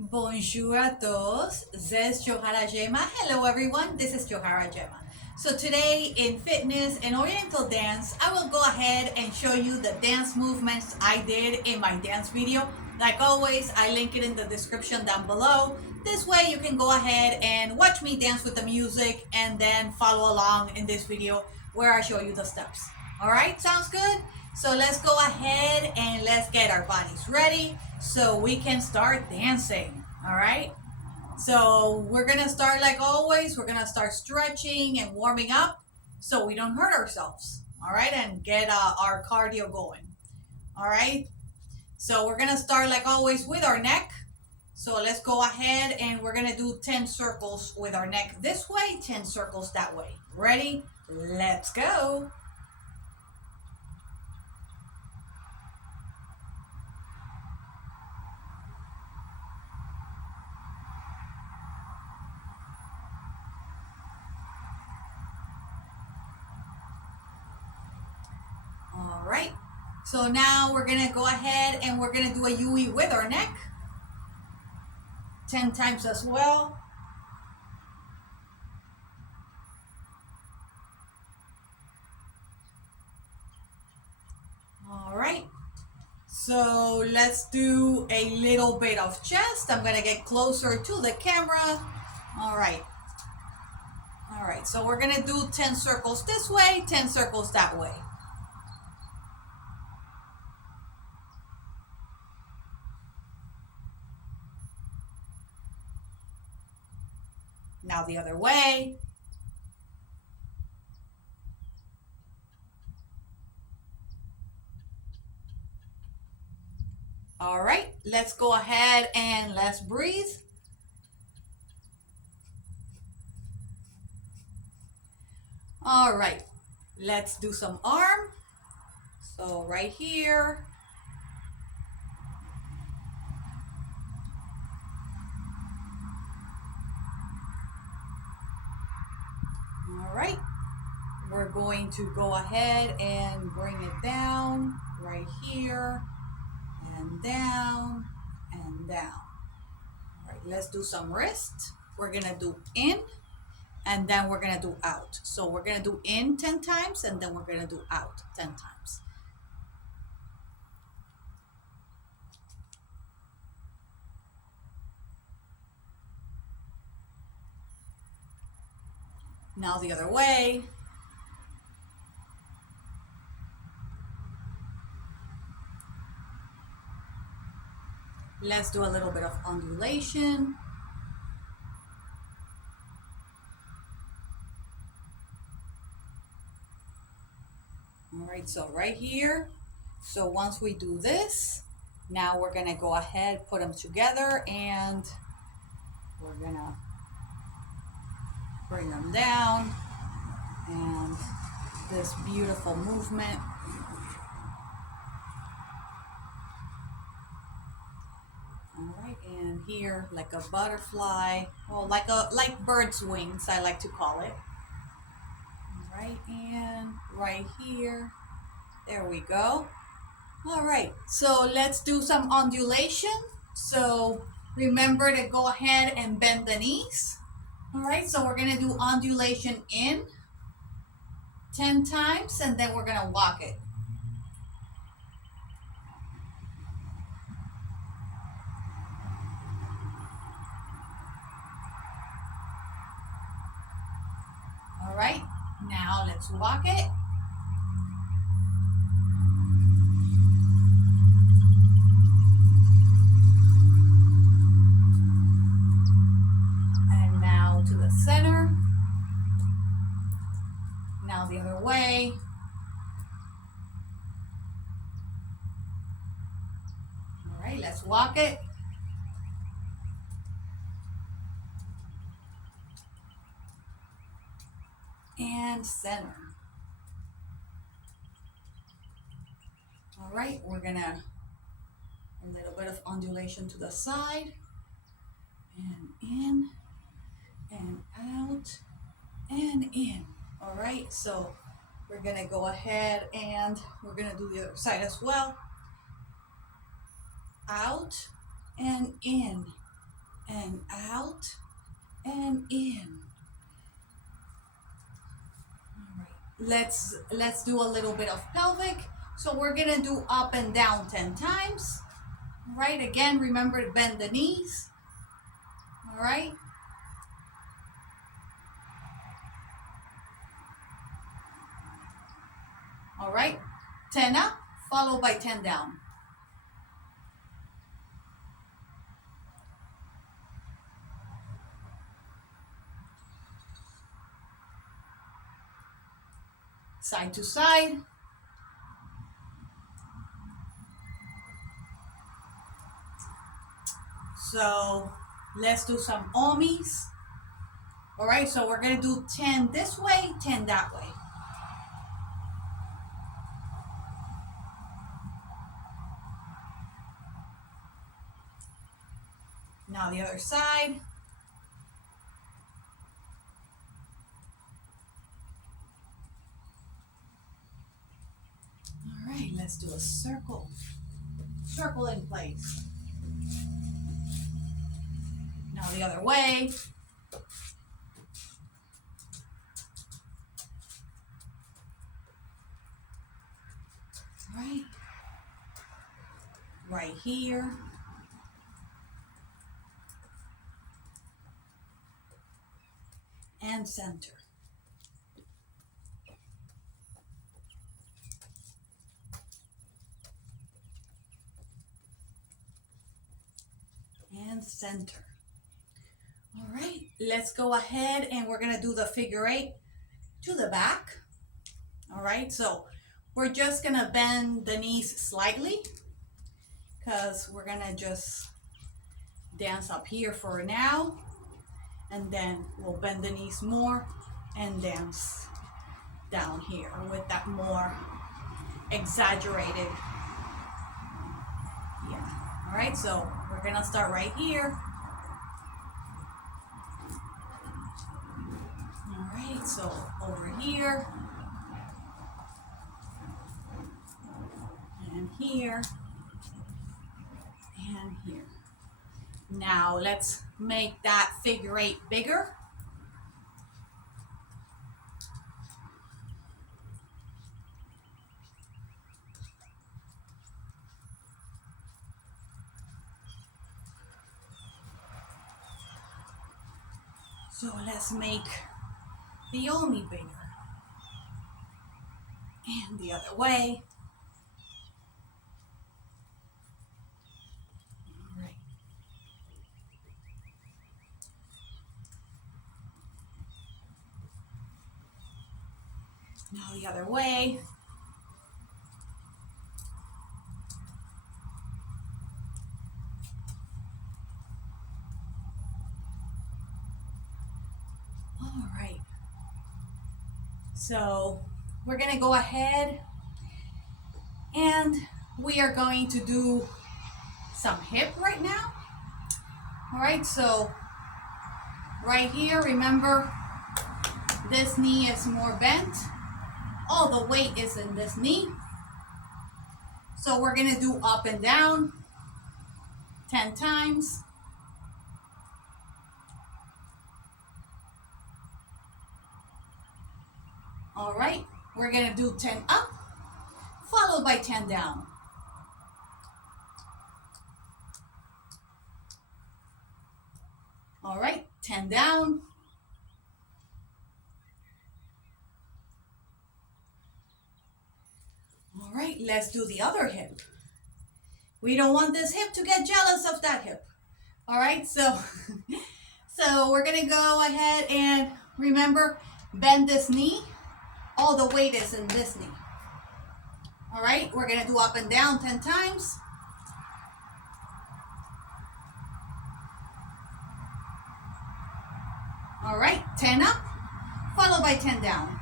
Bonjour à todos. This is Johara Gemma. Hello everyone. This is Johara Gemma. So today in fitness and Oriental dance, I will go ahead and show you the dance movements I did in my dance video. Like always, I link it in the description down below. This way you can go ahead and watch me dance with the music and then follow along in this video where I show you the steps. All right, sounds good? So let's go ahead and let's get our bodies ready so we can start dancing. All right. So we're going to start like always. We're going to start stretching and warming up so we don't hurt ourselves. All right. And get our cardio going. All right. So we're going to start like always with our neck. So let's go ahead and we're going to do 10 circles with our neck this way, 10 circles that way. Ready? Let's go. All right. So now we're going to go ahead and we're going to do a UE with our neck. 10 times as well. All right. So let's do a little bit of chest. I'm going to get closer to the camera. All right. All right. So we're going to do 10 circles this way, 10 circles that way. Now the other way. All right, let's go ahead and let's breathe. All right, let's do some arm. So right here. All right, we're going to go ahead and bring it down right here and down and down. All right, let's do some wrist. We're gonna do in and then we're gonna do out. So we're gonna do in 10 times and then we're gonna do out 10 times. Now the other way. Let's do a little bit of undulation. All right, so right here. So once we do this, now we're gonna go ahead, put them together, and we're gonna bring them down. And this beautiful movement. All right, and here like a butterfly, well, like bird's wings, I like to call it. All right, and right here. There we go. All right, so let's do some undulation. So remember to go ahead and bend the knees. All right, so we're gonna do undulation in 10 times and then we're gonna walk it. All right, now let's walk it. And now to the center. Now the other way. All right, let's walk it. And center. All right, we're gonna a little bit of undulation to the side and in and out and in. All right, so we're gonna go ahead and we're gonna do the other side as well. Out and in. and out and in. All right. Let's do a little bit of pelvic. So we're gonna do up and down 10 times. All right, again, remember to bend the knees. All right. All right, 10 up, followed by 10 down. Side to side. So let's do some omis. All right, so we're gonna do 10 this way, 10 that way. Now the other side. All right, let's do a circle. Circle in place. Now the other way. Right. Right here. And center. And center. All right, let's go ahead and we're gonna do the figure eight to the back. All right, so we're just gonna bend the knees slightly because we're gonna just dance up here for now, and then we'll bend the knees more and dance down here with that more exaggerated. Yeah. All right, so we're gonna start right here. All right, so over here and here and here. Now let's make that figure eight bigger. So let's make the omi bigger. And the other way. All right. Now the other way. All right. So we're gonna go ahead and we are going to do some hip right now. All right, so right here, remember this knee is more bent. All the weight is in this knee. So we're gonna do up and down 10 times. All right, we're gonna do 10 up, followed by 10 down. All right, 10 down. All right, let's do the other hip. We don't want this hip to get jealous of that hip. All right, so we're gonna go ahead and remember, bend this knee. All the weight is in this knee. All right, we're gonna do up and down 10 times. All right, 10 up, followed by 10 down.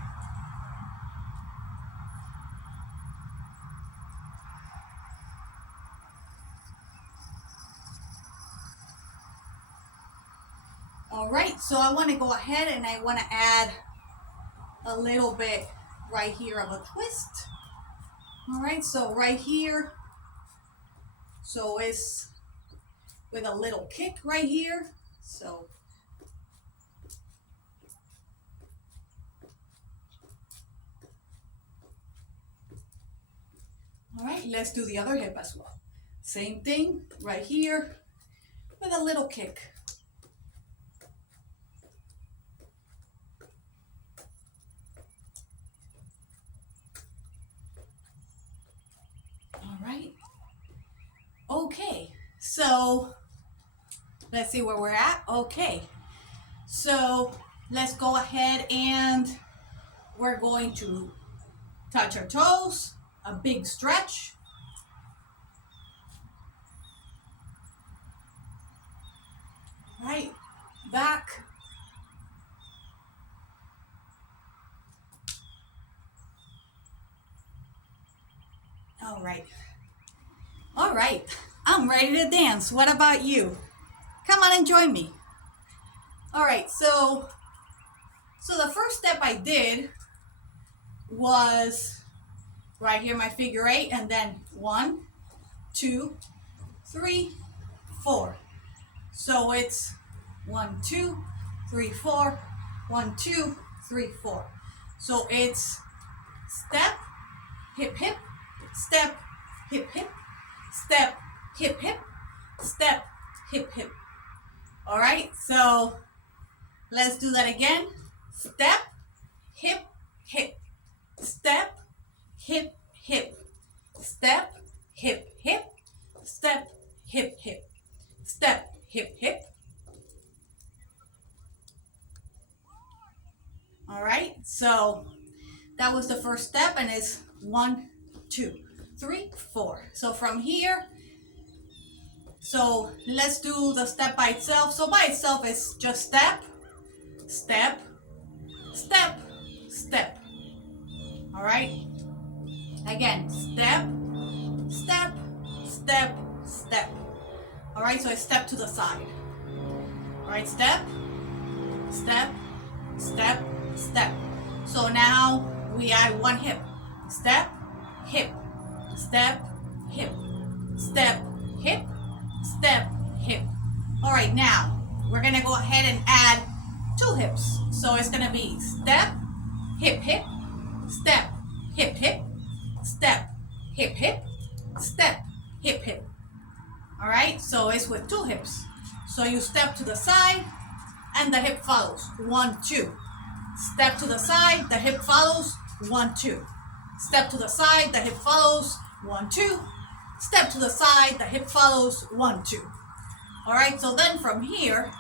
All right, so I want to go ahead and I want to add a little bit right here of a twist. All right, so right here, so it's with a little kick right here. So, all right, let's do the other hip as well. Same thing right here with a little kick. All right. Okay, so let's see where we're at. Okay, so let's go ahead and we're going to touch our toes, a big stretch. Right, back. All right. All right, I'm ready to dance. What about you? Come on and join me. All right, so the first step I did was right here, my figure eight, and then 1, 2, 3, 4. So it's 1, 2, 3, 4, 1, 2, 3, 4. So it's step, hip, hip, step, hip, hip, step, hip, hip, step, hip, hip. All right, so let's do that again. Step, hip, hip, step, hip, hip, step, hip, hip, step, hip, hip, step, hip, hip. All right, so that was the first step, and it's 1, 2, 3, 4. So from here, so let's do the step by itself. So by itself, it's just step, step, step, step. All right, again, step, step, step, step. All right, so I step to the side. All right, step, step, step, step. So now we add one hip. Step, hip, step, hip, step, hip, step, hip. All right, now we're gonna go ahead and add 2 hips. So it's gonna be step, hip, hip, step, hip, hip, step, hip, hip, step, hip, hip. All right, so it's with 2 hips. So you step to the side and the hip follows. 1, 2. Step to the side, the hip follows. 1, 2. Step to the side, the hip follows. 1, 2. Step to the side, the hip follows. 1, 2. All right, so then from here,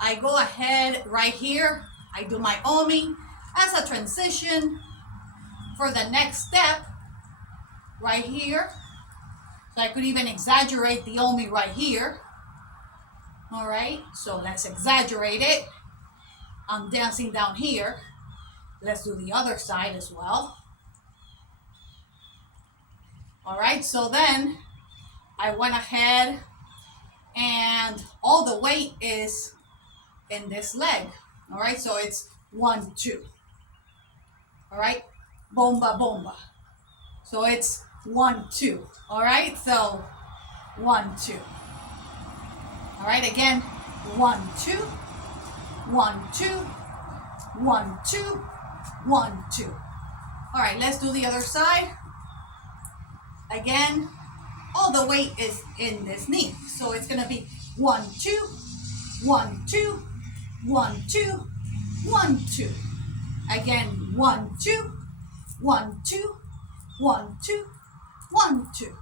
I go ahead right here. I do my omi as a transition for the next step right here. So I could even exaggerate the omi right here. All right, so let's exaggerate it. I'm dancing down here. Let's do the other side as well. All right, so then I went ahead and all the weight is in this leg. All right, so it's 1, 2. All right, bomba, bomba. So it's 1, 2. All right, so 1, 2. All right, again, 1, 2, 1, 2, 1, 2, 1, 2. All right, let's do the other side. Again, all the weight is in this knee. So it's gonna be 1, 2, 1, 2, 1, 2, 1, 2. Again, 1, 2, 1, 2, 1, 2, 1, 2.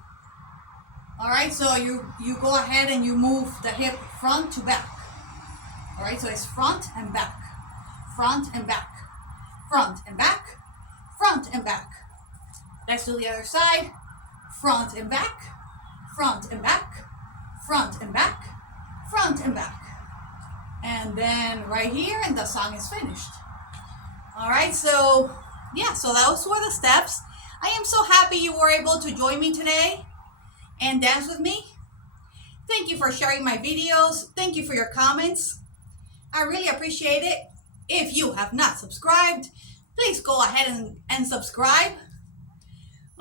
All right, so you go ahead and you move the hip front to back. All right, so it's front and back, front and back, front and back, front and back. Let's do the other side. Front and back, front and back, front and back, front and back. And then right here, and the song is finished. All right, so yeah, so those were the steps. I am so happy you were able to join me today and dance with me. Thank you for sharing my videos. Thank you for your comments. I really appreciate it. If you have not subscribed, please go ahead and subscribe.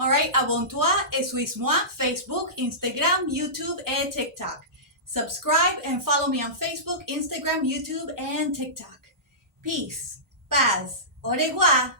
All right, abonne-toi et suis-moi, Facebook, Instagram, YouTube et TikTok. Subscribe and follow me on Facebook, Instagram, YouTube, and TikTok. Peace, paz, oregua.